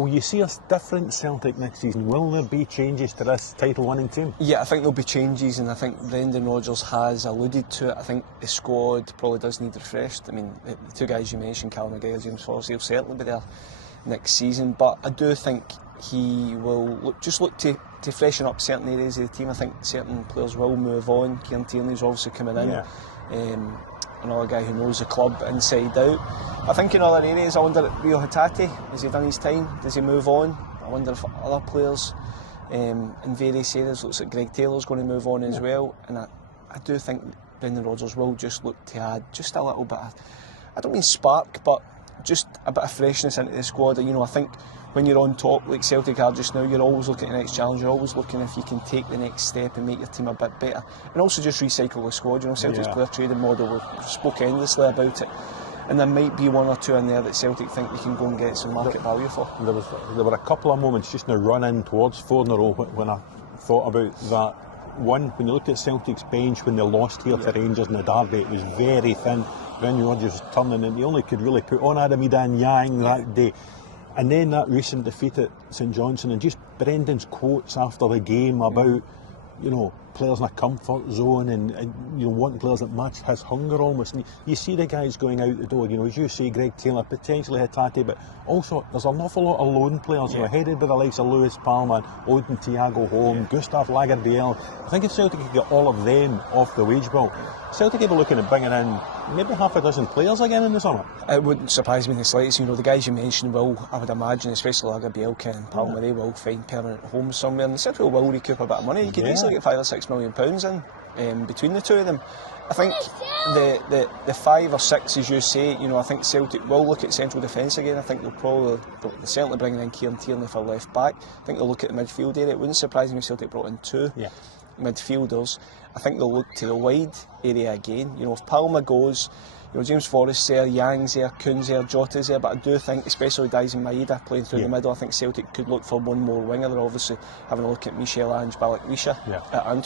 Will you see a different Celtic next season? Will there be changes to this title-winning team? Yeah, I think there'll be changes, and I think Brendan Rodgers has alluded to it. I think the squad probably does need refreshed. I mean, the two guys you mentioned, Callum McGregor, James Forsey, will certainly be there next season, but I do think he will look to freshen up certain areas of the team. I think certain players will move on. Kieran Tierney's obviously coming in. Yeah. Another guy who knows the club inside out. I think in other areas, I wonder, Rio Hatate, has he done his time? Does he move on? I wonder if other players in various areas, looks like Greg Taylor's going to move on as well. And I do think Brendan Rodgers will just look to add just a little bit of, I don't mean spark, but just a bit of freshness into the squad. You know, I think when you're on top like Celtic are just now, you're always looking at the next challenge, you're always looking if you can take the next step and make your team a bit better, and also just recycle the squad. You know, Celtic's player trading model, we've spoke endlessly about it, and there might be one or two in there that Celtic think they can go and get some market value for. There were a couple of moments just now running towards 4 in a row when I thought about that. One, when you looked at Celtic's bench when they lost here to Rangers in the derby, it was very thin. Brendan Rodgers was turning, and he only could really put on Adamida and Yang that day. And then that recent defeat at St Johnstone, and just Brendan's quotes after the game about, you know, players in a comfort zone and you know, wanting players that match his hunger almost. And you see the guys going out the door, you know, as you say, Greg Taylor, potentially Hatate, but also there's an awful lot of lone players who are headed by the likes of Lewis Palmer, Odin Thiago Holm, Gustav Lagerbielke. I think if Celtic could get all of them off the wage bill, Celtic could be looking at bringing in maybe half a dozen players again in the summer. It wouldn't surprise me in the slightest. You know, the guys you mentioned will, I would imagine, especially Lagerbielke and Palmer, they will find permanent homes somewhere, and Celtic will recoup a bit of money. You could easily get £5 or £6 million in between the two of them. I think the 5 or 6, as you say, you know, I think Celtic will look at central defence again. I think they'll certainly bring in Kieran Tierney for left back. I think they'll look at the midfield area. It wouldn't surprise me if Celtic brought in 2 midfielders. I think they'll look to the wide area again. You know, if Palma goes, you know, James Forrest's there, Yang's there, Kuhn's there, Jota's there, but I do think, especially Daizen Maeda playing through the middle, I think Celtic could look for one more winger. They're obviously having a look at Michel-Ange Balikwisha at Antwerp.